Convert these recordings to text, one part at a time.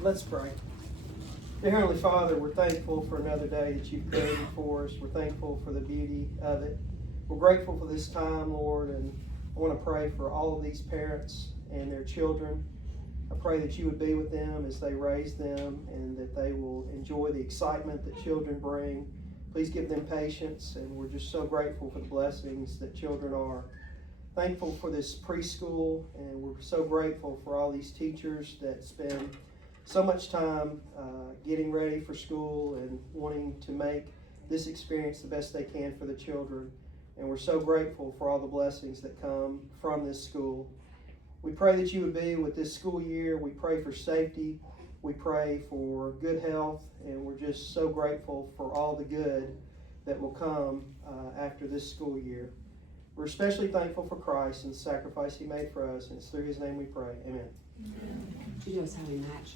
Let's pray. Dear Heavenly Father, we're thankful for another day that you've created for us. We're thankful for the beauty of it. We're grateful for this time, Lord, and I want to pray for all of these parents and their children. I pray that you would be with them as they raise them and that they will enjoy the excitement that children bring. Please give them patience, and we're just so grateful for the blessings that children are. Thankful for this preschool, and we're so grateful for all these teachers that spend so much time getting ready for school and wanting to make this experience the best they can for the children. And we're so grateful for all the blessings that come from this school. We pray that you would be with this school year. We pray for safety. We pray for good health, and we're just so grateful for all the good that will come after this school year. We're especially thankful for Christ and the sacrifice he made for us, and it's through his name we pray. Amen. Did you notice how we match?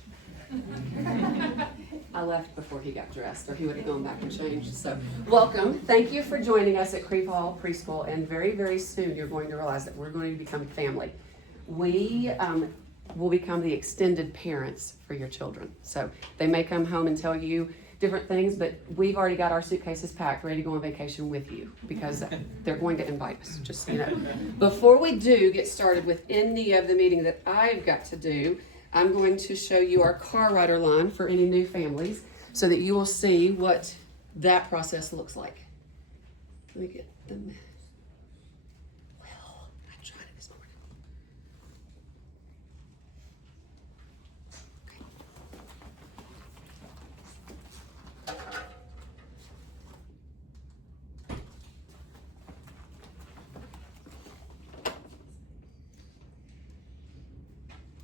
I left before he got dressed, or he would have gone back and changed. So, welcome. Thank you for joining us at Creep Hall Preschool, and very, very soon you're going to realize that we're going to become family. We will become the extended parents for your children. So, they may come home and tell you different things, but we've already got our suitcases packed, ready to go on vacation with you, because they're going to invite us, just so you know. Before we do get started with any of the meeting that I've got to do, I'm going to show you our car rider line for any new families so that you will see what that process looks like. Let me get them. Well, I tried it this morning.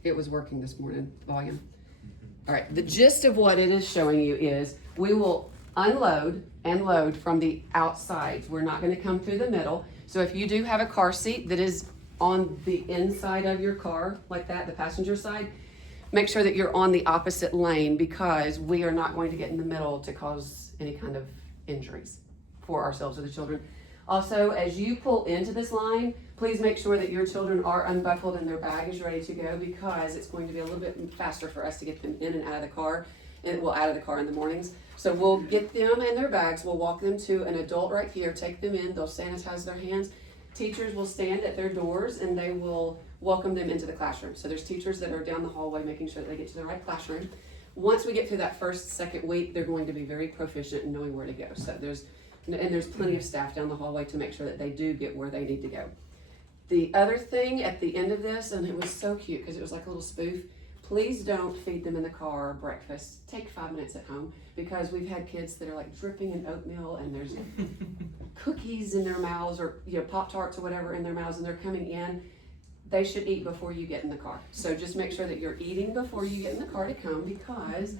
It was working this morning, volume. All right, the gist of what it is showing you is we will unload and load from the outside. We're not going to come through the middle. So if you do have a car seat that is on the inside of your car, like that, the passenger side, make sure that you're on the opposite lane, because we are not going to get in the middle to cause any kind of injuries for ourselves or the children. Also, as you pull into this line, please make sure that your children are unbuckled and their bag is ready to go, because it's going to be a little bit faster for us to get them in and out of the car, and well, out of the car in the mornings. So we'll get them and their bags, we'll walk them to an adult right here, take them in, they'll sanitize their hands. Teachers will stand at their doors and they will welcome them into the classroom. So there's teachers that are down the hallway making sure that they get to the right classroom. Once we get through that second week, they're going to be very proficient in knowing where to go. So there's plenty of staff down the hallway to make sure that they do get where they need to go. The other thing at the end of this, and it was so cute because it was like a little spoof, please don't feed them in the car breakfast. Take 5 minutes at home, because we've had kids that are like dripping in oatmeal and there's cookies in their mouths, or Pop-Tarts or whatever in their mouths, and they're coming in. They should eat before you get in the car. So just make sure that you're eating before you get in the car to come, because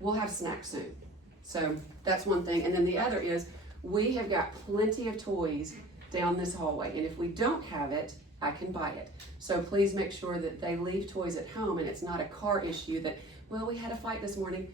we'll have snacks soon. So that's one thing. And then the other is we have got plenty of toys down this hallway. And if we don't have it, I can buy it. So please make sure that they leave toys at home, and it's not a car issue that, well, we had a fight this morning.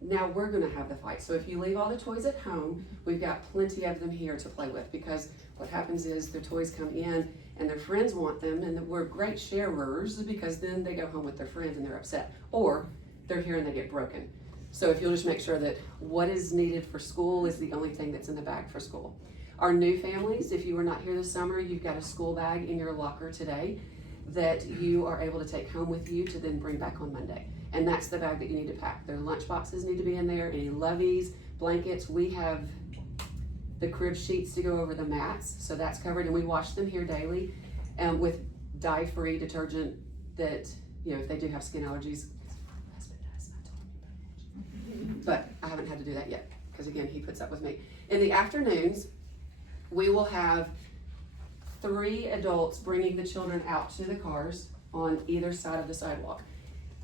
Now we're going to have the fight. So if you leave all the toys at home, we've got plenty of them here to play with, because what happens is the toys come in and their friends want them, and we're great sharers, because then they go home with their friends and they're upset, or they're here and they get broken. So if you'll just make sure that what is needed for school is the only thing that's in the bag for school. Our new families, if you were not here this summer, you've got a school bag in your locker today that you are able to take home with you to then bring back on Monday. And that's the bag that you need to pack. Their lunch boxes need to be in there, any loveys, blankets. We have the crib sheets to go over the mats, so that's covered, and we wash them here daily with dye-free detergent that, if they do have skin allergies, my husband does, I told him, but I haven't had to do that yet, because again, he puts up with me. In the afternoons, we will have 3 adults bringing the children out to the cars on either side of the sidewalk.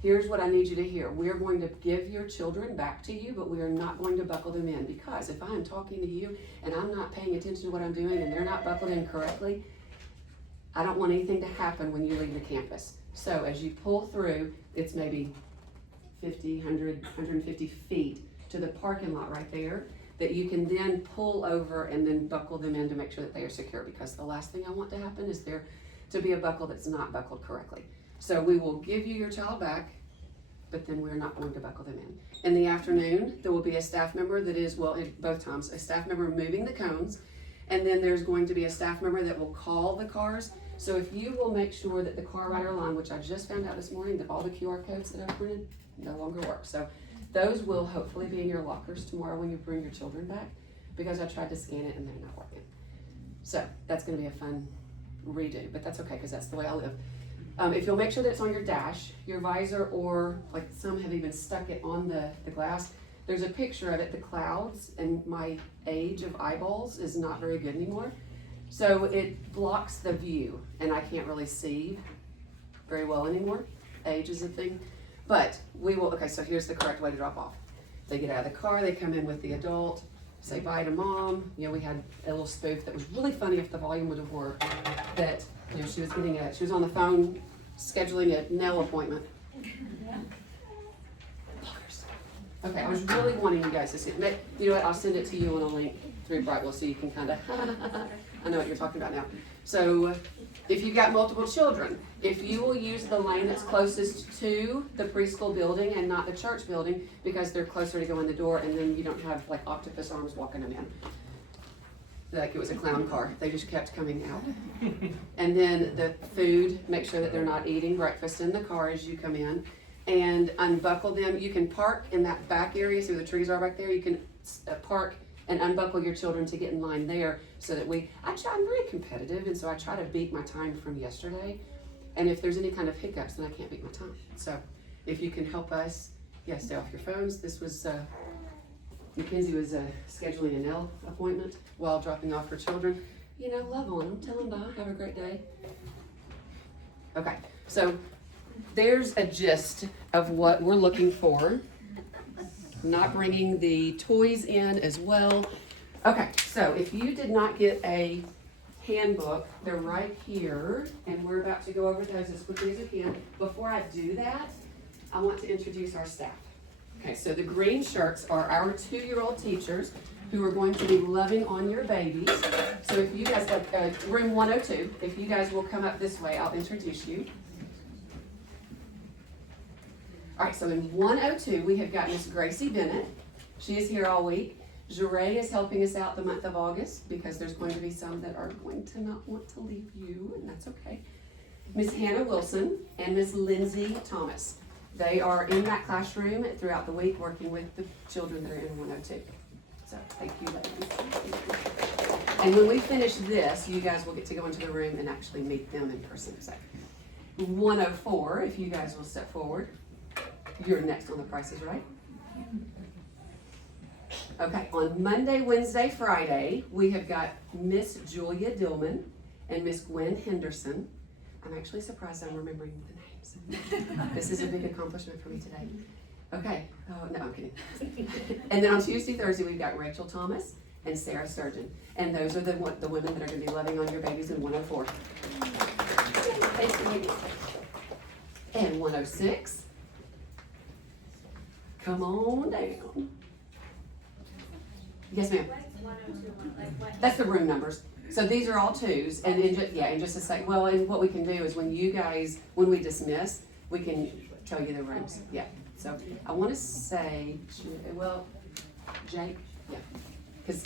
Here's what I need you to hear. We're going to give your children back to you, but we are not going to buckle them in, because if I'm talking to you and I'm not paying attention to what I'm doing and they're not buckled in correctly, I don't want anything to happen when you leave the campus. So as you pull through, it's maybe 50, 100, 150 feet to the parking lot right there, that you can then pull over and then buckle them in to make sure that they are secure, because the last thing I want to happen is there to be a buckle that's not buckled correctly. So we will give you your child back. but then we're not going to buckle them in. In the afternoon, there will be a staff member that is, well, in both times, a staff member moving the cones, and then there's going to be a staff member that will call the cars. So if you will make sure that the car rider line, which I just found out this morning, that all the QR codes that I printed no longer work. So those will hopefully be in your lockers tomorrow when you bring your children back, because I tried to scan it and they're not working. So that's gonna be a fun redo, but that's okay, because that's the way I live. If you'll make sure that it's on your dash, your visor, or like some have even stuck it on the glass, there's a picture of it. The clouds and my age of eyeballs is not very good anymore. So it blocks the view and I can't really see very well anymore. Age is a thing. But we will, okay, so here's the correct way to drop off. They get out of the car, they come in with the adult, say bye to mom. You know, we had a little spoof that was really funny if the volume would have worked, that, you know, she was on the phone scheduling a nail appointment. Okay, I was really wanting you guys to see it. You know what, I'll send it to you on a link through Brightwell so you can kind of, I know what you're talking about now. So if you've got multiple children, if you will use the lane that's closest to the preschool building and not the church building, because they're closer to go in the door, and then you don't have like octopus arms walking them in. Like it was a clown car, they just kept coming out. And then the food, make sure that they're not eating breakfast in the car as you come in. And unbuckle them. You can park in that back area, so the trees are back there. You can park and unbuckle your children to get in line there, so that I'm very competitive, and so I try to beat my time from yesterday. And if there's any kind of hiccups, then I can't beat my time. So if you can help us, yeah, stay off your phones. This was, Mackenzie was scheduling a nail appointment while dropping off her children. You know, love on them, tell them bye, have a great day. Okay, so there's a gist of what we're looking for. Not bringing the toys in as well. Okay, so if you did not get a handbook, they're right here, and we're about to go over those as quickly as we can. Before I do that, I want to introduce our staff. Okay, so the green shirts are our 2-year-old teachers who are going to be loving on your babies. So if you guys have room 102, if you guys will come up this way, I'll introduce you. All right, so in 102, we have got Miss Gracie Bennett. She is here all week. Jeray is helping us out the month of August, because there's going to be some that are going to not want to leave you, and that's okay. Miss Hannah Wilson and Miss Lindsay Thomas. They are in that classroom throughout the week working with the children that are in 102. So thank you, ladies. And when we finish this, you guys will get to go into the room and actually meet them in person. So 104, if you guys will step forward. You're next on the Price is Right. Okay, on Monday, Wednesday, Friday, we have got Miss Julia Dillman and Miss Gwen Henderson. I'm actually surprised I'm remembering the names. This is a big accomplishment for me today. Okay, no, I'm kidding. And then on Tuesday, Thursday, we've got Rachel Thomas and Sarah Sturgeon. And those are the women that are going to be loving on your babies in 104. Thanks, ladies. And 106. Come on down. Yes, ma'am. That's the room numbers. So these are all 2s, and in just a second. Well, and what we can do is when we dismiss, we can tell you the rooms. Yeah. So I want to say, Jake, yeah, because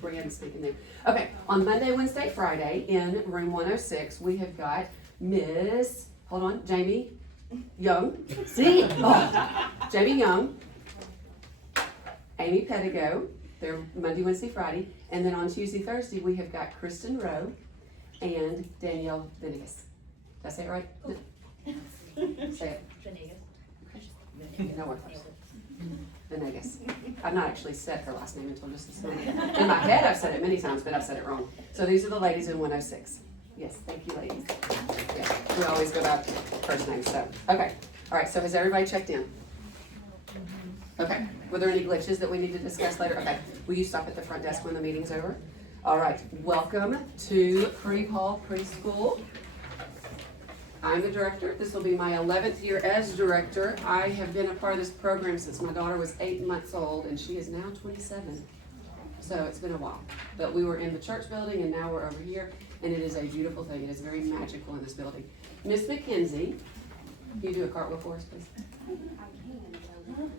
Brian's speaking there. Okay. On Monday, Wednesday, Friday, in room 106, we have got Miss. Hold on, Jamie Young. See? Oh. Jamie Young, Amy Pedigo, they're Monday, Wednesday, Friday, and then on Tuesday, Thursday, we have got Kristen Rowe and Danielle Venegas. Did I say it right? Say it. Venegas. No worries. Venegas. I've not actually said her last name until just this morning. In my head, I've said it many times, but I've said it wrong. So these are the ladies in 106. Yes, thank you, ladies. Yeah, we always go about first names, so. Okay, all right, so has everybody checked in? Okay, were there any glitches that we need to discuss later? Okay, will you stop at the front desk when the meeting's over? All right, welcome to Creve Hall Preschool. I'm the director. This will be my 11th year as director. I have been a part of this program since my daughter was 8 months old, and she is now 27. So it's been a while. But we were in the church building, and now we're over here, and it is a beautiful thing. It is very magical in this building. Miss McKenzie Can you do a cartwheel for us, please?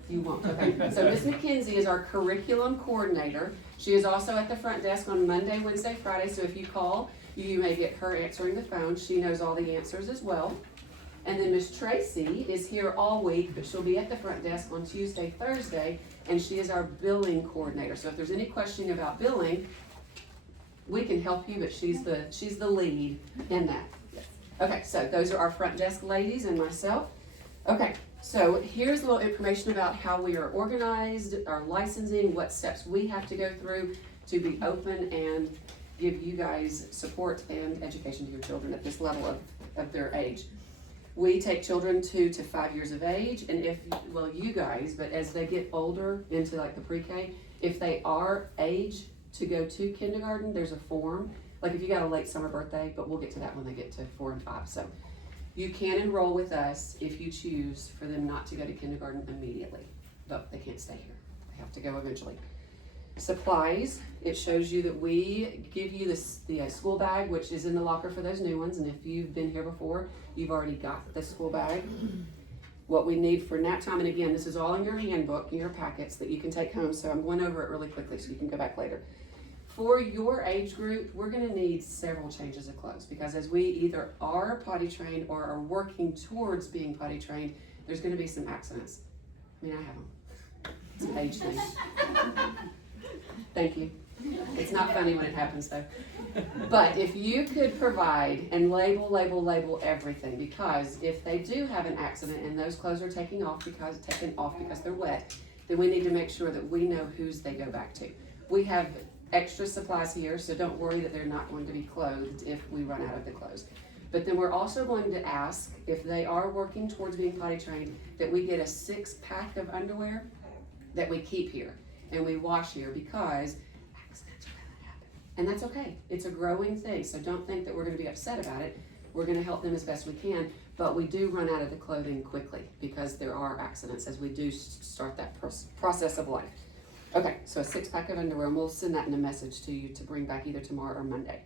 You won't, okay. So Ms. McKenzie is our curriculum coordinator. She is also at the front desk on Monday, Wednesday, Friday, so if you call, you may get her answering the phone. She knows all the answers as well. And then Miss Tracy is here all week, but she'll be at the front desk on Tuesday, Thursday, and she is our billing coordinator. So if there's any question about billing, we can help you, but she's the lead in that. Okay, so those are our front desk ladies and myself. Okay, so here's a little information about how we are organized, our licensing, what steps we have to go through to be open and give you guys support and education to your children at this level of their age. We take children 2 to 5 years of age, and you guys, but as they get older into like the pre-K, if they are age to go to kindergarten, there's a form. Like if you got a late summer birthday, but we'll get to that when they get to 4 and 5. So you can enroll with us if you choose for them not to go to kindergarten immediately, but they can't stay here. They have to go eventually. Supplies, it shows you that we give you the school bag, which is in the locker for those new ones, and if you've been here before, you've already got the school bag. What we need for nap time, and again, this is all in your handbook, in your packets that you can take home, so I'm going over it really quickly so you can go back later. For your age group, we're gonna need several changes of clothes because as we either are potty trained or are working towards being potty trained, there's gonna be some accidents. I mean, I have them. It's an age thing. Thank you. It's not funny when it happens though. But if you could provide and label everything, because if they do have an accident and those clothes are taken off because they're wet, then we need to make sure that we know whose they go back to. We have extra supplies here, so don't worry that they're not going to be clothed if we run out of the clothes. But then we're also going to ask, if they are working towards being potty trained, that we get a 6-pack of underwear that we keep here and we wash here because accidents are gonna happen. And that's okay. It's a growing thing, so don't think that we're gonna be upset about it. We're gonna help them as best we can, but we do run out of the clothing quickly because there are accidents as we do start that process of life. Okay, so a 6-pack of underwear, and we'll send that in a message to you to bring back either tomorrow or Monday.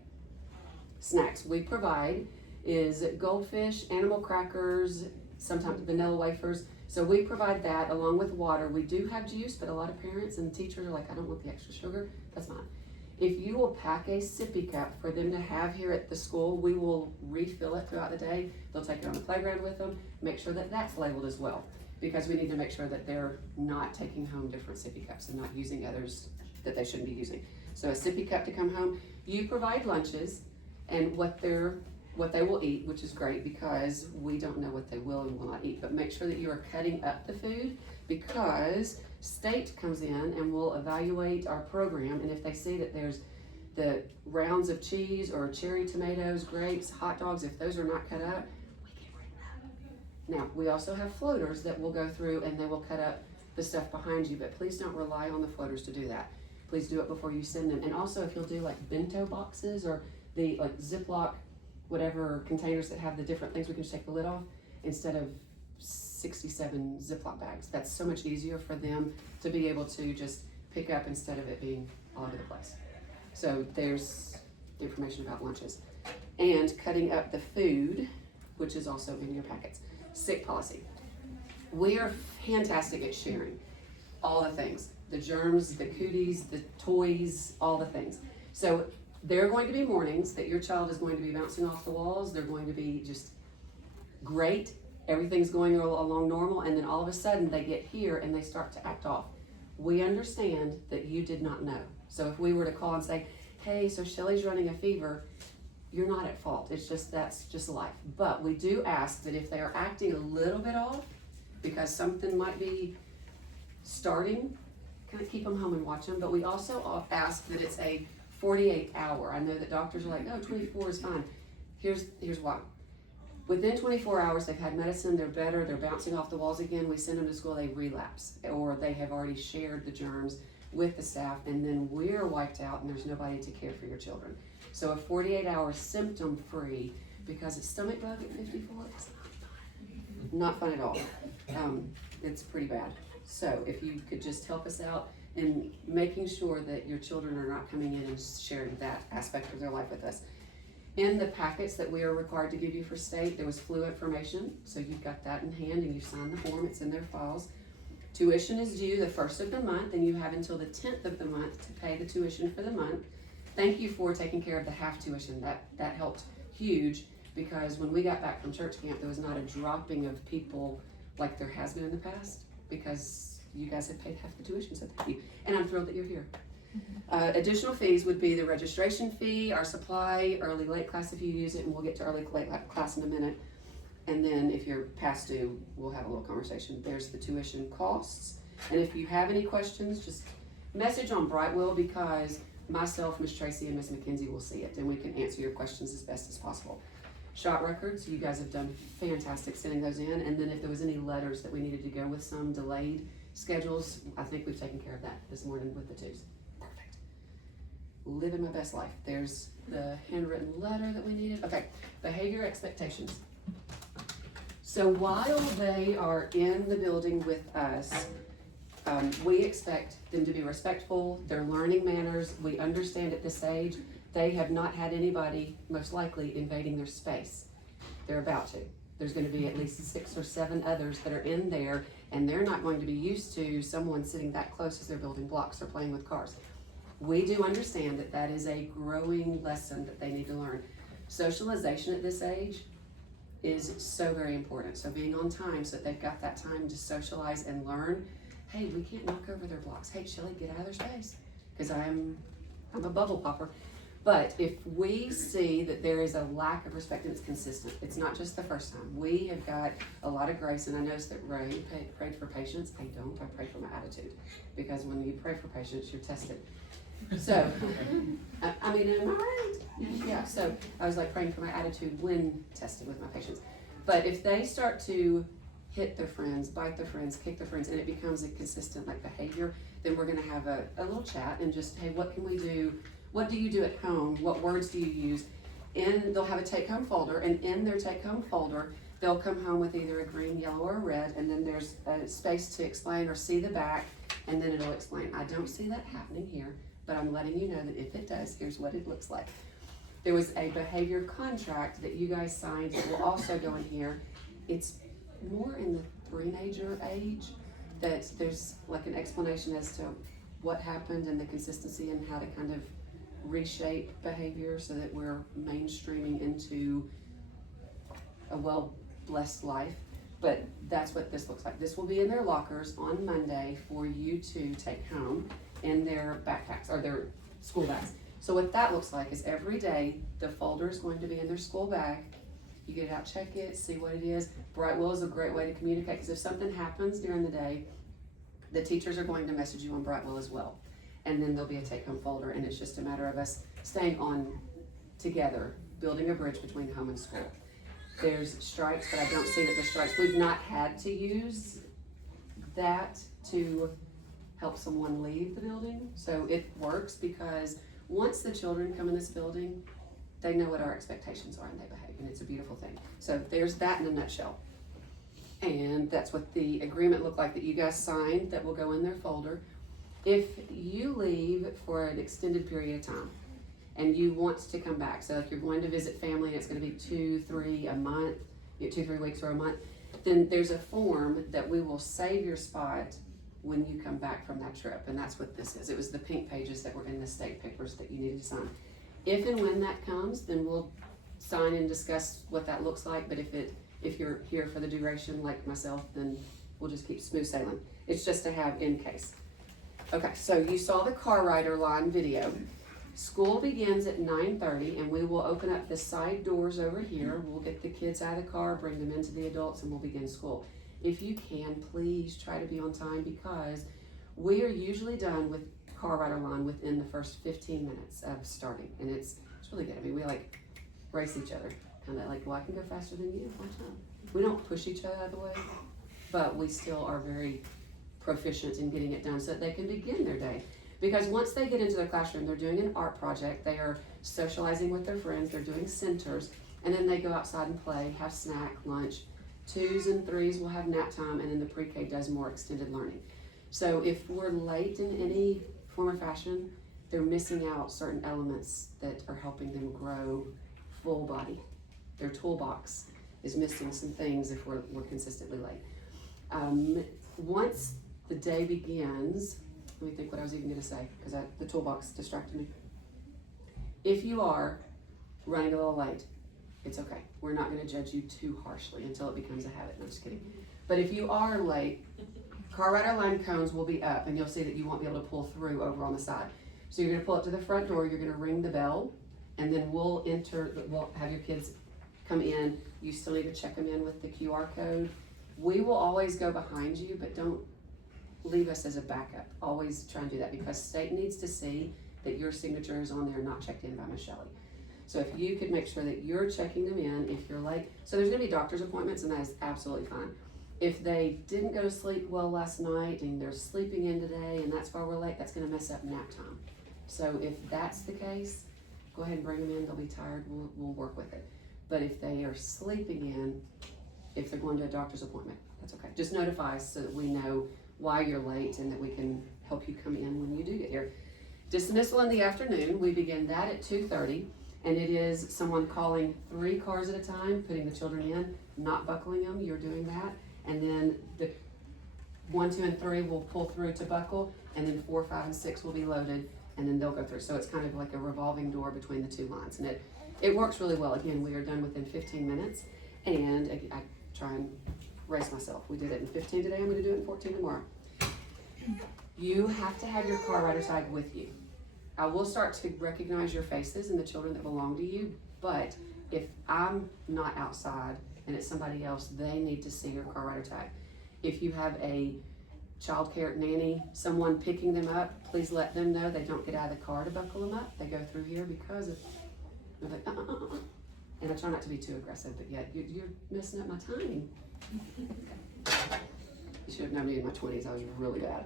Snacks we provide is goldfish, animal crackers, sometimes vanilla wafers. So we provide that along with water. We do have juice, but a lot of parents and teachers are like, I don't want the extra sugar. That's fine. If you will pack a sippy cup for them to have here at the school, we will refill it throughout the day. They'll take it on the playground with them. Make sure that that's labeled as well, because we need to make sure that they're not taking home different sippy cups and not using others that they shouldn't be using. So a sippy cup to come home. You provide lunches and what they will eat, which is great because we don't know what they will and will not eat, but make sure that you are cutting up the food because state comes in and will evaluate our program, and if they see that there's the rounds of cheese or cherry tomatoes, grapes, hot dogs, if those are not cut up, we get rid of them. Now, we also have floaters that will go through and they will cut up the stuff behind you, but please don't rely on the floaters to do that. Please do it before you send them. And also if you'll do like bento boxes or the like Ziploc, whatever containers that have the different things, we can just take the lid off instead of 67 Ziploc bags. That's so much easier for them to be able to just pick up instead of it being all over the place. So there's the information about lunches. And cutting up the food, which is also in your packets. Sick policy. We are fantastic at sharing all the things. The germs, the cooties, the toys, all the things. So there are going to be mornings that your child is going to be bouncing off the walls. They're going to be just great. Everything's going along normal, and then all of a sudden they get here and they start to act off. We understand that you did not know. So if we were to call and say, hey, so Shelly's running a fever, you're not at fault. It's just, that's just life. But we do ask that if they are acting a little bit off, because something might be starting, kind of keep them home and watch them. But we also ask that it's a 48-hour. I know that doctors are like, oh, 24 is fine. Here's why. Within 24 hours, they've had medicine, they're better, they're bouncing off the walls again, we send them to school, they relapse, or they have already shared the germs with the staff, and then we're wiped out and there's nobody to care for your children. So a 48-hour symptom-free, because a stomach bug at 54 is not fun at all. It's pretty bad. So if you could just help us out in making sure that your children are not coming in and sharing that aspect of their life with us. In the packets that we are required to give you for state, there was flu information, so you've got that in hand and you signed the form, it's in their files. Tuition is due the 1st of the month, and you have until the 10th of the month to pay the tuition for the month. Thank you for taking care of the half tuition, that helped huge, because when we got back from church camp, there was not a dropping of people like there has been in the past, because you guys have paid half the tuition, so thank you. And I'm thrilled that you're here. Additional fees would be the registration fee, our supply, early late class if you use it, and we'll get to early late class in a minute. And then if you're past due, we'll have a little conversation. There's the tuition costs. And if you have any questions, just message on Brightwell, because myself, Miss Tracy, and Miss McKenzie will see it, and we can answer your questions as best as possible. Shot records, you guys have done fantastic sending those in. And then if there was any letters that we needed to go with some delayed schedules, I think we've taken care of that this morning with the 2's. Perfect. Living my best life. There's the handwritten letter that we needed. Okay, behavior expectations. So while they are in the building with us, we expect them to be respectful, their learning manners. We understand at this age, they have not had anybody, most likely, invading their space. They're about to. There's gonna be at least 6 or 7 others that are in there, and they're not going to be used to someone sitting that close as they're building blocks or playing with cars. We do understand that that is a growing lesson that they need to learn. Socialization at this age is so very important. So being on time so that they've got that time to socialize and learn. Hey, we can't knock over their blocks. Hey, Shelly, get out of their space, because I'm a bubble popper. But if we see that there is a lack of respect and it's consistent, it's not just the first time. We have got a lot of grace, and I noticed that Ray prayed for patience. I don't, I pray for my attitude, because when you pray for patience, you're tested. So, I mean, am I right? Yeah, so I was like praying for my attitude when tested with my patients. But if they start to hit their friends, bite their friends, kick their friends, and it becomes a consistent like behavior, then we're gonna have a little chat and just, hey, what can we do? What do you do at home? What words do you use? And they'll have a take-home folder, and in their take-home folder, they'll come home with either a green, yellow, or a red, and then there's a space to explain or see the back, and then it'll explain. I don't see that happening here, but I'm letting you know that if it does, here's what it looks like. There was a behavior contract that you guys signed that will also go in here. It's more in the teenager age, that there's like an explanation as to what happened and the consistency and how to kind of reshape behavior so that we're mainstreaming into a well-blessed life. But that's what this looks like. This will be in their lockers on Monday for you to take home in their backpacks or their school bags. So what that looks like is every day the folder is going to be in their school bag. You get it out, check it, see what it is. Brightwell is a great way to communicate, because if something happens during the day, the teachers are going to message you on Brightwell as well. And then there'll be a take-home folder, and it's just a matter of us staying on together, building a bridge between home and school. There's stripes, but I don't see that the stripes, we've not had to use that to help someone leave the building. So it works, because once the children come in this building, they know what our expectations are and they behave, and it's a beautiful thing. So there's that in a nutshell. And that's what the agreement looked like that you guys signed that will go in their folder. If you leave for an extended period of time and you want to come back, so if you're going to visit family and it's gonna be 2-3 a month, 2-3 weeks or a month, then there's a form that we will save your spot when you come back from that trip, and that's what this is. It was the pink pages that were in the state papers that you needed to sign. If and when that comes, then we'll sign and discuss what that looks like, but if you're here for the duration like myself, then we'll just keep smooth sailing. It's just to have in case. Okay, so you saw the car rider line video. School begins at 9:30, and we will open up the side doors over here. We'll get the kids out of the car, bring them into the adults, and we'll begin school. If you can, please try to be on time, because we are usually done with car rider line within the first 15 minutes of starting, and it's really good. I mean, we like race each other, kind of like, well, I can go faster than you. One time. We don't push each other out of the way, but we still are very proficient in getting it done so that they can begin their day. Because once they get into their classroom, they're doing an art project, they are socializing with their friends, they're doing centers, and then they go outside and play, have snack, lunch. 2's and 3's will have nap time, and then the pre-K does more extended learning. So if we're late in any form or fashion, they're missing out certain elements that are helping them grow full body. Their toolbox is missing some things if we're consistently late. Once the day begins, let me think what I was even gonna say, because the toolbox distracted me. If you are running a little late, it's okay. We're not gonna judge you too harshly until it becomes a habit. No, I'm just kidding. But if you are late, car rider line cones will be up, and you'll see that you won't be able to pull through over on the side. So you're gonna pull up to the front door, you're gonna ring the bell, and then we'll have your kids come in. You still need to check them in with the QR code. We will always go behind you, but don't leave us as a backup. Always try and do that, because state needs to see that your signature is on there, not checked in by Miss Shelley. So if you could make sure that you're checking them in if you're late. So there's gonna be doctor's appointments, and that is absolutely fine. If they didn't go to sleep well last night and they're sleeping in today and that's why we're late, that's gonna mess up nap time. So if that's the case, go ahead and bring them in. They'll be tired, we'll work with it. But if they are sleeping in, if they're going to a doctor's appointment, that's okay. Just notify us so that we know why you're late and that we can help you come in when you do get here. Dismissal in the afternoon, we begin that at 2:30, and it is someone calling 3 cars at a time, putting the children in, not buckling them, you're doing that. And then the 1, 2, and 3 will pull through to buckle, and then 4, 5, and 6 will be loaded, and then they'll go through. So it's kind of like a revolving door between the 2 lines, and it works really well. Again, we are done within 15 minutes, and I try and race myself. We did it in 15 today, I'm gonna do it in 14 tomorrow. You have to have your car rider tag with you. I will start to recognize your faces and the children that belong to you, but if I'm not outside and it's somebody else, they need to see your car rider tag. If you have a child care nanny, someone picking them up, please let them know they don't get out of the car to buckle them up. They go through here because of, they're like, and I try not to be too aggressive, but yet you're messing up my timing. You should have known me in my 20s, I was really bad.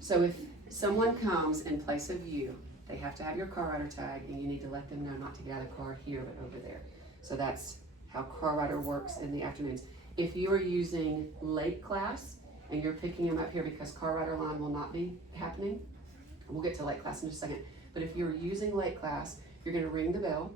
So if someone comes in place of you, they have to have your car rider tag, and you need to let them know not to get out of the car here but over there. So that's how car rider works in the afternoons. If you are using late class and you're picking them up here because car rider line will not be happening, we'll get to late class in just a second, but if you're using late class, you're gonna ring the bell.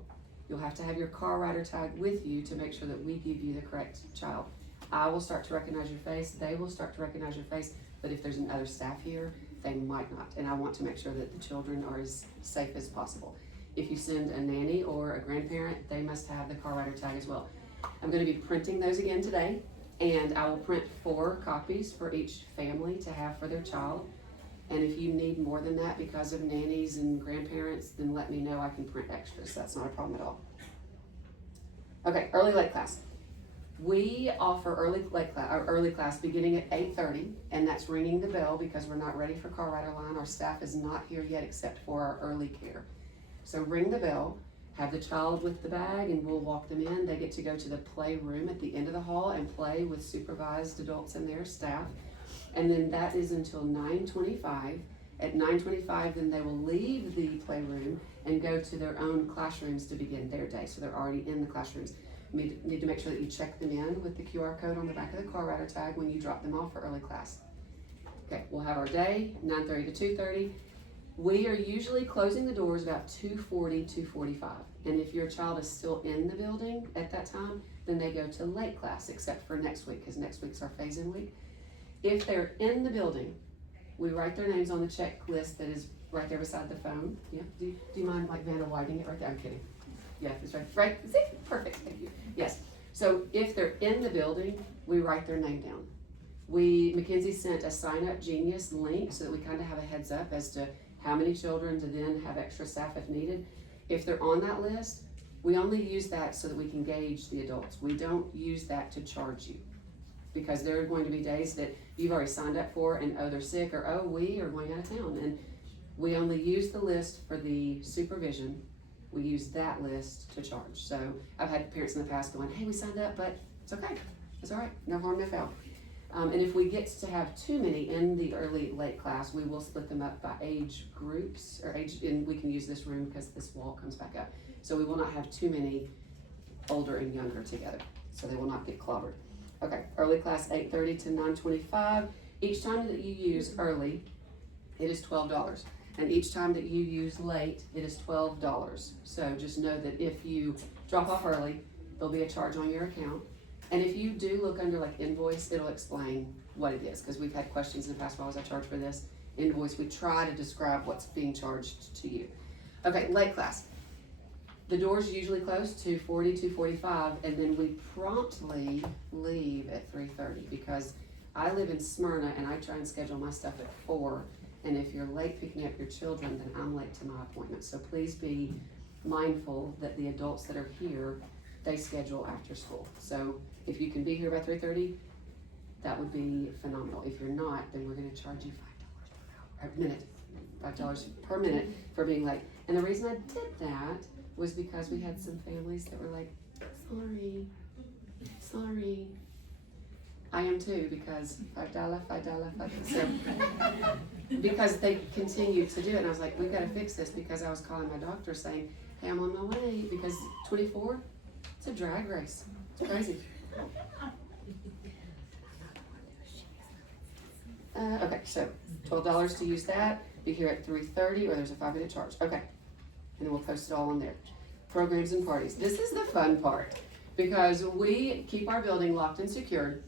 You'll have to have your car rider tag with you to make sure that we give you the correct child. I will start to recognize your face, they will start to recognize your face, but if there's another staff here, they might not, and I want to make sure that the children are as safe as possible. If you send a nanny or a grandparent, they must have the car rider tag as well. I'm gonna be printing those again today, and I will print 4 copies for each family to have for their child. And if you need more than that because of nannies and grandparents, then let me know, I can print extras, that's not a problem at all. Okay, early late class. We offer early class beginning at 8:30, and that's ringing the bell because we're not ready for car rider line. Our staff is not here yet except for our early care. So ring the bell, have the child with the bag, and we'll walk them in. They get to go to the playroom at the end of the hall and play with supervised adults and their staff. And then that is until 9:25. At 9:25, then they will leave the playroom and go to their own classrooms to begin their day. So they're already in the classrooms. You need to make sure that you check them in with the QR code on the back of the car rider tag when you drop them off for early class. Okay, we'll have our day, 9:30 to 2:30. We are usually closing the doors about 2:40, 2:45. And if your child is still in the building at that time, then they go to late class, except for next week, because next week's our phase-in week. If they're in the building, we write their names on the checklist that is right there beside the phone. Yeah, do you mind like Vanna whiting it right there? I'm kidding. Yeah, it's right, see, perfect, thank you. Yes, so if they're in the building, we write their name down. Mackenzie sent a Sign Up Genius link so that we kind of have a heads up as to how many children to then have extra staff if needed. If they're on that list, we only use that so that we can gauge the adults. We don't use that to charge you, because there are going to be days that you've already signed up for and they're sick, or we are going out of town, and we only use the list for the supervision. We use that list to charge. So I've had parents in the past going, hey, we signed up, but it's okay, it's all right, no harm, no foul. And if we get to have too many in the early late class, we will split them up by age groups, or age, and we can use this room because this wall comes back up. So we will not have too many older and younger together, so they will not get clobbered. Okay, early class 8:30 to 9:25. Each time that you use early, it is $12. And each time that you use late, it is $12. So just know that if you drop off early, there'll be a charge on your account. And if you do look under like invoice, it'll explain what it is, because we've had questions in the past, why was I charged for this invoice? We try to describe what's being charged to you. Okay, late class. The doors usually close 2:40, 2:45, and then we promptly leave at 3:30 because I live in Smyrna and I try and schedule my stuff at 4. And if you're late picking up your children, then I'm late to my appointment. So please be mindful that the adults that are here, they schedule after school. So if you can be here by 3:30, that would be phenomenal. If you're not, then we're gonna charge you $5 per minute for being late. And the reason I did that was because we had some families that were like, sorry. I am too, because $5. So, because they continued to do it, and I was like, we've got to fix this, because I was calling my doctor saying, hey, I'm on my way, because 24, it's a drag race. It's crazy. Okay, so $12 to use that. Be here at 3:30, or there's a 5-minute charge. Okay, and then we'll post it all on there. Programs and parties. This is the fun part, because we keep our building locked and secured.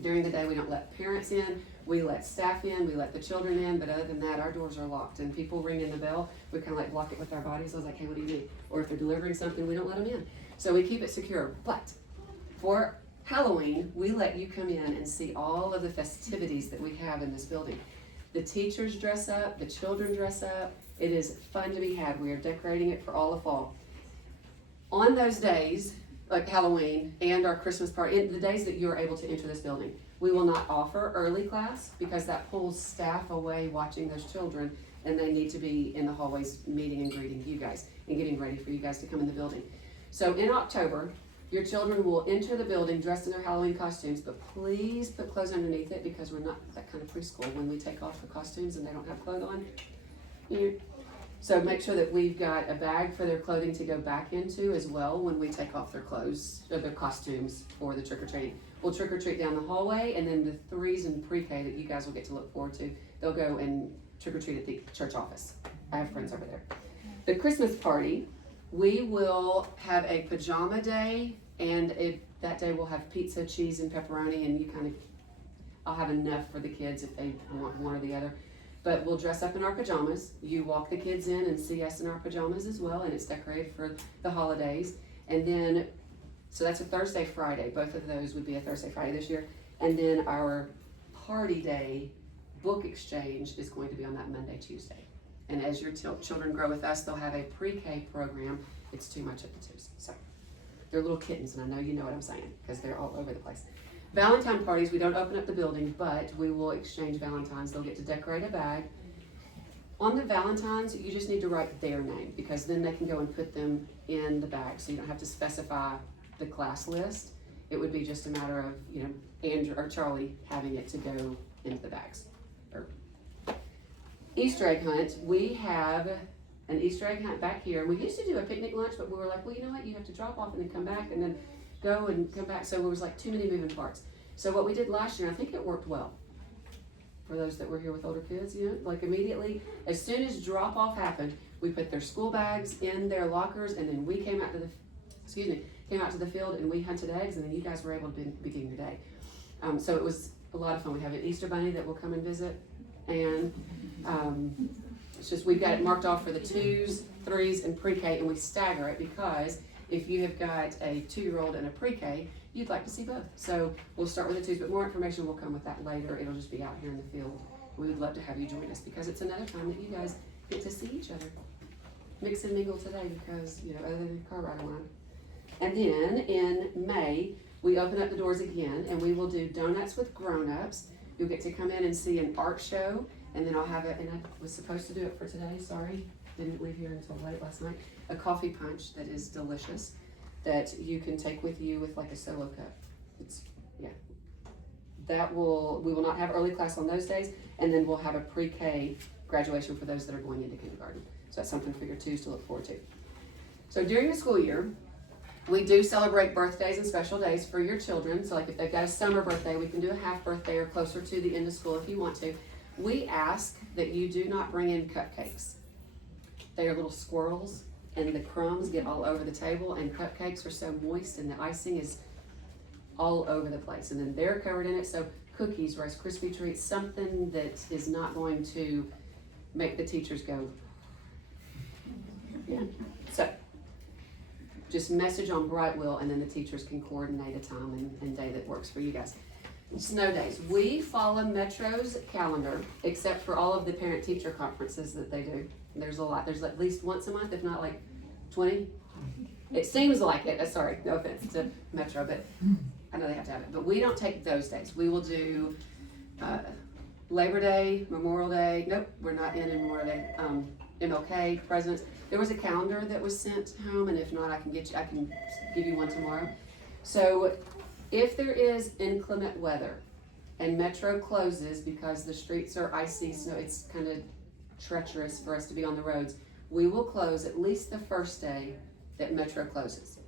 During the day, we don't let parents in, we let staff in, we let the children in, but other than that, our doors are locked, and people ring in the bell, we kind of like block it with our bodies. I was like, hey, what do you need? Or if they're delivering something, we don't let them in. So we keep it secure. But for Halloween, we let you come in and see all of the festivities that we have in this building. The teachers dress up, the children dress up. It is fun to be had. We are decorating it for all of fall. On those days, like Halloween and our Christmas party, the days that you're able to enter this building, we will not offer early class, because that pulls staff away watching those children, and they need to be in the hallways meeting and greeting you guys and getting ready for you guys to come in the building. So in October, your children will enter the building dressed in their Halloween costumes, but please put clothes underneath it, because we're not that kind of preschool when we take off the costumes and they don't have clothes on. So make sure that we've got a bag for their clothing to go back into as well when we take off their clothes, or their costumes for the trick-or-treating. We'll trick-or-treat down the hallway, and then the 3's and pre-K that you guys will get to look forward to, they'll go and trick-or-treat at the church office. I have friends over there. The Christmas party, we will have a pajama day, and that day we'll have pizza, cheese, and pepperoni, and I'll have enough for the kids if they want one or the other. But we'll dress up in our pajamas. You walk the kids in and see us in our pajamas as well, and it's decorated for the holidays. And then, so that's a Thursday, Friday. Both of those would be a Thursday, Friday this year. And then our party day book exchange is going to be on that Monday, Tuesday. And as your children grow with us, they'll have a pre-K program. It's too much at the 2's. So they're little kittens, and I know you know what I'm saying, because they're all over the place. Valentine parties, we don't open up the building, but we will exchange Valentines. They'll get to decorate a bag. On the Valentines, you just need to write their name, because then they can go and put them in the bag. So you don't have to specify the class list. It would be just a matter of, Andrew or Charlie having it to go into the bags. Easter egg hunt, we have an Easter egg hunt back here. We used to do a picnic lunch, but we were like, well, you know what? You have to drop off and then come back, and then go and come back. So it was like too many moving parts. So what we did last year, I think it worked well for those that were here with older kids, like immediately, as soon as drop off happened, we put their school bags in their lockers, and then we came out to the field and we hunted eggs, and then you guys were able to begin your day. So it was a lot of fun. We have an Easter bunny that will come and visit, and it's just, we've got it marked off for the 2's, 3's, and pre-K, and we stagger it, because if you have got a 2-year-old and a pre-K, you'd like to see both. So we'll start with the 2's, but more information will come with that later. It'll just be out here in the field. We would love to have you join us, because it's another time that you guys get to see each other. Mix and mingle today, because, other than the car ride along. And then in May, we open up the doors again, and we will do donuts with grown-ups. You'll get to come in and see an art show, and then I'll have it, and I was supposed to do it for today, sorry. Didn't leave here until late last night. A coffee punch that is delicious, that you can take with you with like a solo cup. We will not have early class on those days, and then we'll have a pre-K graduation for those that are going into kindergarten. So that's something for your 2's to look forward to. So during the school year, we do celebrate birthdays and special days for your children. So like if they've got a summer birthday, we can do a half birthday or closer to the end of school if you want to. We ask that you do not bring in cupcakes. They are little squirrels, and the crumbs get all over the table, and cupcakes are so moist, and the icing is all over the place, and then they're covered in it. So cookies, Rice Krispie treats, something that is not going to make the teachers go, yeah. So just message on Brightwell, and then the teachers can coordinate a time and day that works for you guys. Snow days. We follow Metro's calendar, except for all of the parent-teacher conferences that they do. There's a lot. There's at least once a month, if not like 20. It seems like it. Sorry, no offense to Metro, but I know they have to have it. But we don't take those days. We will do Labor Day, Memorial Day. Nope, we're not in Memorial Day. MLK, Presidents. There was a calendar that was sent home, and if not, I can give you one tomorrow. So if there is inclement weather and Metro closes because the streets are icy, snow, it's kind of treacherous for us to be on the roads, we will close at least the first day that Metro closes.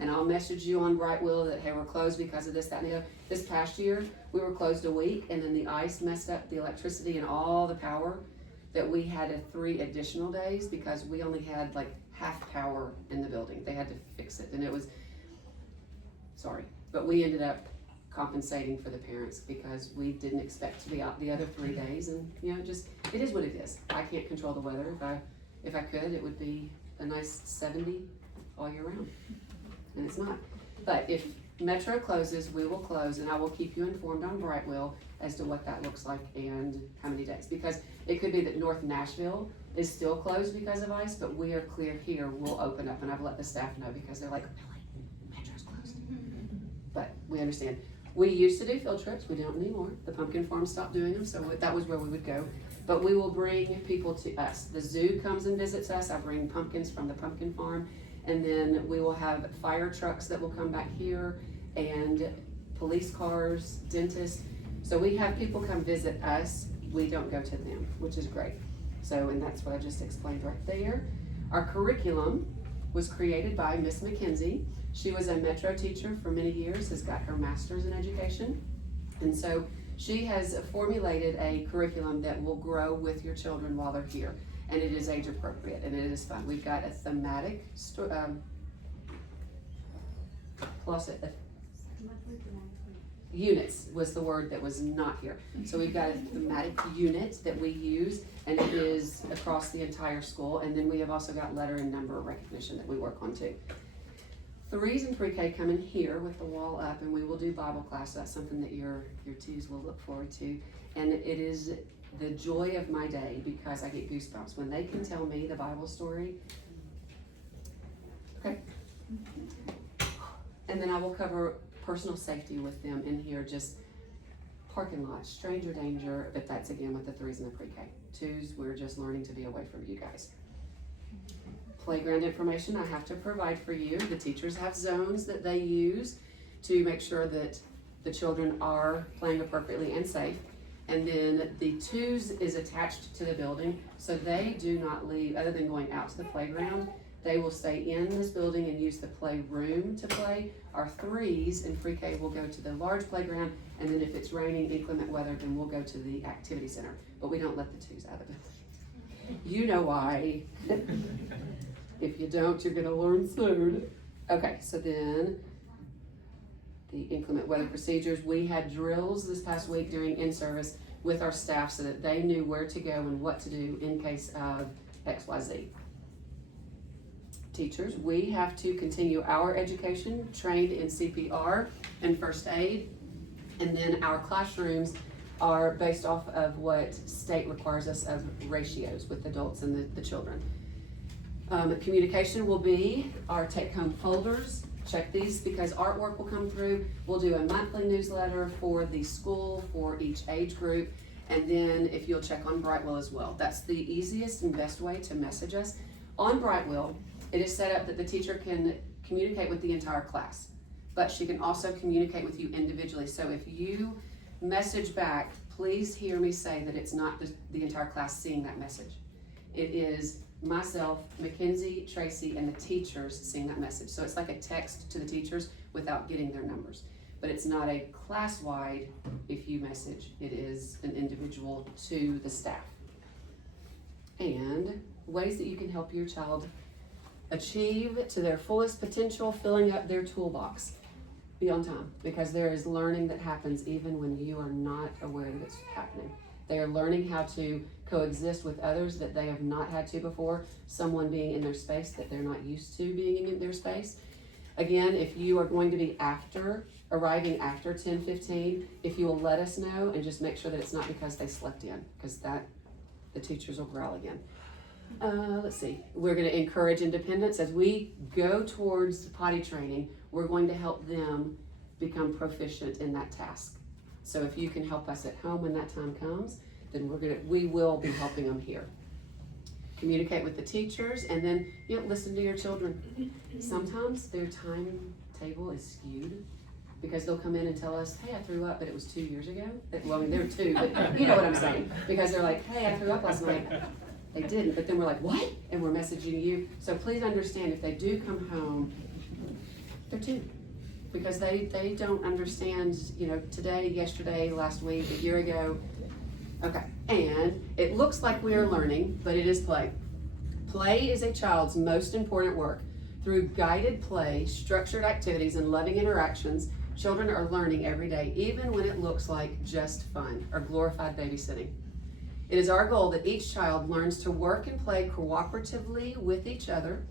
And I'll message you on Brightwell that, hey, we're closed because of this, that, and the other. This past year, we were closed a week, and then the ice messed up the electricity and all the power, that we had 3 additional days because we only had like half power in the building. They had to fix it, and it was, sorry. But we ended up compensating for the parents because we didn't expect to be out the other 3 days, and just, it is what it is. I can't control the weather. If I could, it would be a nice 70 all year round, and it's not. But if Metro closes, we will close, and I will keep you informed on Brightwell as to what that looks like and how many days, because it could be that North Nashville is still closed because of ice, but we are clear here. We'll open up, and I've let the staff know because they're like, Metro's closed. But we understand. We used to do field trips. We don't anymore. The pumpkin farm stopped doing them, so that was where we would go. But we will bring people to us. The zoo comes and visits us. I bring pumpkins from the pumpkin farm. And then we will have fire trucks that will come back here, and police cars, dentists. So we have people come visit us. We don't go to them, which is great. So, and that's what I just explained right there. Our curriculum was created by Miss McKenzie. She was a Metro teacher for many years, has got her master's in education. And so she has formulated a curriculum that will grow with your children while they're here. And it is age appropriate, and it is fun. We've got a thematic units was the word that was not here. So we've got a thematic unit that we use, and it is across the entire school. And then we have also got letter and number recognition that we work on too. 3's and pre-K come in here with the wall up, and we will do Bible class. That's something that your 2's will look forward to. And it is the joy of my day because I get goosebumps when they can tell me the Bible story. Okay. And then I will cover personal safety with them in here, just parking lots, stranger danger, but that's again with the 3's and the pre-K. 2's, we're just learning to be away from you guys. Playground information I have to provide for you. The teachers have zones that they use to make sure that the children are playing appropriately and safe. And then the 2's is attached to the building, so they do not leave, other than going out to the playground. They will stay in this building and use the playroom to play. Our 3's and pre-K will go to the large playground, and then if it's raining, inclement weather, then we'll go to the activity center. But we don't let the 2's out of the building. You know why. If you don't, you're gonna learn soon. Okay, so then the inclement weather procedures. We had drills this past week during in-service with our staff so that they knew where to go and what to do in case of XYZ. Teachers, we have to continue our education, trained in CPR and first aid, and then our classrooms are based off of what state requires us of ratios with adults and the children. Communication will be our take-home folders. Check these because artwork will come through. We'll do a monthly newsletter for the school for each age group, and then if you'll check on Brightwell as well. That's the easiest and best way to message us. On Brightwell, it is set up that the teacher can communicate with the entire class, but she can also communicate with you individually. So if you message back, please hear me say that it's not the entire class seeing that message. It is myself, Mackenzie, Tracy, and the teachers seeing that message. So it's like a text to the teachers without getting their numbers. but it's not a class-wide if you message. It is an individual to the staff. And ways that you can help your child achieve to their fullest potential, filling up their toolbox. Be on time, because there is learning that happens even when you are not aware that it's happening. They are learning how to coexist with others that they have not had to before, someone being in their space that they're not used to being in their space. Again, if you are going to be arriving after 10:15, if you will let us know and just make sure that it's not because they slept in, because the teachers will growl again. Let's see, we're going to encourage independence. As we go towards potty training, we're going to help them become proficient in that task. So if you can help us at home when that time comes, then we will be helping them here. Communicate with the teachers, and then listen to your children. Sometimes their timetable is skewed because they'll come in and tell us, hey, I threw up, but it was 2 years ago. Well, I mean, they're 2, but you know what I'm saying. Because they're like, hey, I threw up last night. They didn't, but then we're like, what? And we're messaging you. So please understand, if they do come home, they're 2. Because they don't understand, today, yesterday, last week, a year ago. Okay, and it looks like we are learning, but it is play. Play is a child's most important work. Through guided play, structured activities, and loving interactions, children are learning every day, even when it looks like just fun or glorified babysitting. It is our goal that each child learns to work and play cooperatively with each other,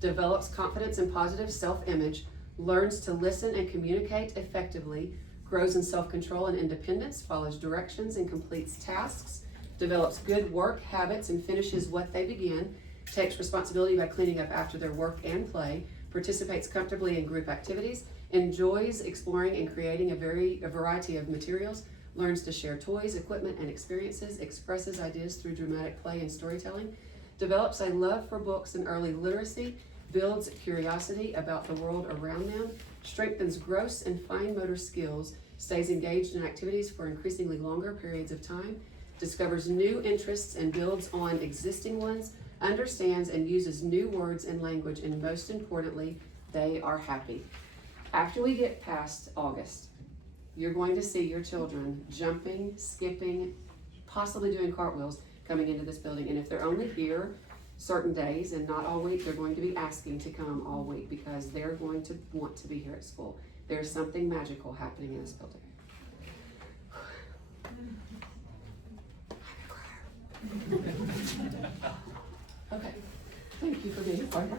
develops confidence and positive self-image, learns to listen and communicate effectively, grows in self-control and independence, follows directions and completes tasks, develops good work habits and finishes what they begin, takes responsibility by cleaning up after their work and play, participates comfortably in group activities, enjoys exploring and creating a variety of materials, learns to share toys, equipment, and experiences, expresses ideas through dramatic play and storytelling, develops a love for books and early literacy, builds curiosity about the world around them, strengthens gross and fine motor skills, stays engaged in activities for increasingly longer periods of time, discovers new interests and builds on existing ones, understands and uses new words and language, and most importantly, they are happy. After we get past August, you're going to see your children jumping, skipping, possibly doing cartwheels coming into this building. And if they're only here certain days and not all week, they're going to be asking to come all week because they're going to want to be here at school. There's something magical happening in this building. Okay, thank you for being a part.